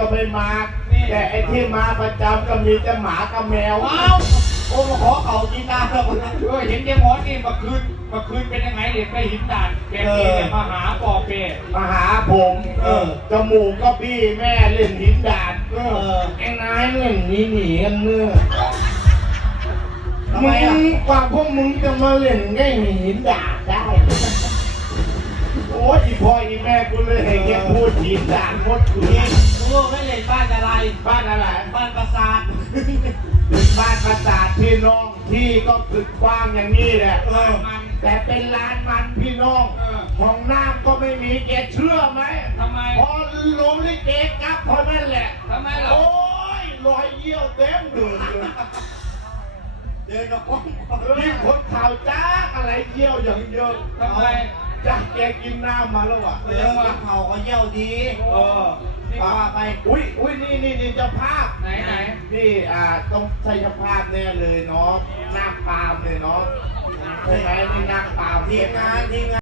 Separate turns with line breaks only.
ก็ไม่มา แต่ไอ้ที่มาประจำก็มีแต่หมากับแมว
ว้าวโอ้มาขอเขากีตาร์แล้วคนนั้น
เออเห็นเจ๊มอสนี่เมื่อคืนเมื่อคืนเป็นยังไงเด็กไปหินดาดแกเองเนี่ยมาหาปอเป้
มาหาผม
เออ
จมูกก็พี่แม่เล่นหินดาด
เออ
ไอ้นายเล่นหนีหนีกันเนื้อ
ทำไมอะ
งกว่าพวกมึงจะมาเล่นได้หินดาดได้โอ้ยอีพ่ออีแม่กูเลยให้แกพูดหินดาดหมดคื
นี่
น
รู้ไม่เล่นบ้านอะไร
บ้านอะไร
บ้านปราสาท
เป็นบ้านประสาทพี่น้องที่ก็คือกว้างอย่างนี้แหละ
เออ
มัน
แต่เป็นร้านมันพี่น้อง
เออ
ห้องน้ำก็ไม่มีแกเชื่อไหม
ทำไม
พอลงลิเกกลับพอนั่นแหละ
ทำไมเหรอ
โอ้ยรอยเยี่ยวเต็มเดินเลย
เดินกับห้อง
นี่คนข่าวจ้าอะไรเยี่ยวอย่างเยอะ
ทำไม
จ้าแกกินน้ำมาแล้วอะ
เดินกับเขาเขาเยี่ยวดี
เออ
นี่ว่าไป
อุ้ยอุ้ยนี่นี่นี่เจ้าภาพ
ไหนไหน
นี่อ่าต้องใช้เจ้าภาพแน่เลยเนาะหน้าปาล์มเลยเนาะใช่ไหมนี่หน้าปาล์ม
ทีมงานทีมงาน